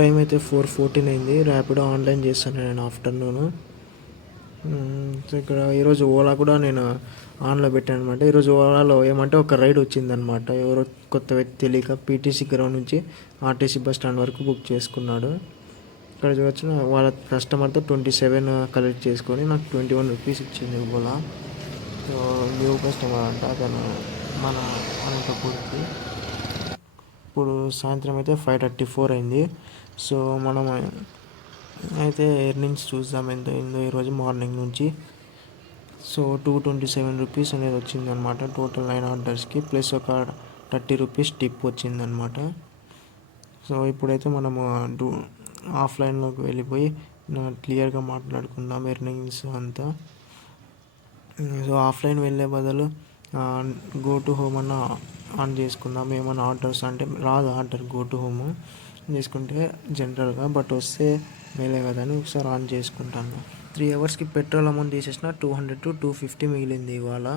Time అయితే 4:14 అయింది. Rapido online చేశాను నేను ఆఫ్టర్నూన్. సో ఇక్కడ ఈరోజు ఓలా కూడా నేను ఆన్లో పెట్టాను అనమాట. ఈరోజు ఓలాలో ఏమంటే ఒక రైడ్ వచ్చిందనమాట. ఎవరో కొత్త వ్యక్తి తెలియక పీటీసీ గ్రౌండ్ నుంచి ఆర్టీసీ బస్ స్టాండ్ వరకు బుక్ చేసుకున్నాడు. ఇక్కడ చూడొచ్చు వాళ్ళ కస్టమర్తో 27 కలెక్ట్ చేసుకొని నాకు 21 రూపీస్ ఇచ్చింది ఓలా. సో న్యూ కస్టమర్ అంట అతను మన అనంతపూర్కి. ఇప్పుడు సాయంత్రం అయితే 5:34 అయింది. సో మనం అయితే ఎర్నింగ్స్ చూద్దాం ఎంత అయిందో ఈరోజు మార్నింగ్ నుంచి. సో 227 రూపీస్ అనేది వచ్చిందనమాట టోటల్ 9 ఆర్డర్స్కి, ప్లస్ ఒక 30 రూపీస్ టిప్ వచ్చిందనమాట. సో ఇప్పుడైతే మనము ఆఫ్లైన్లోకి వెళ్ళిపోయి క్లియర్గా మాట్లాడుకుందాం ఎర్నింగ్స్ అంతా. సో ఆఫ్లైన్ వెళ్ళే బదులు గో టు హోమ్ అన్న ఆన్ చేసుకుందాం. ఏమైనా ఆర్డర్స్ అంటే రాదు ఆర్డర్ గో టు హోమ్ చేసుకుంటే జనరల్గా, బట్ వస్తే మేలే కదా అని ఒకసారి ఆన్ చేసుకుంటాను. 3 అవర్స్కి పెట్రోల్ అమౌంట్ తీసేసిన 200 to 250 మిగిలింది ఇవాళ.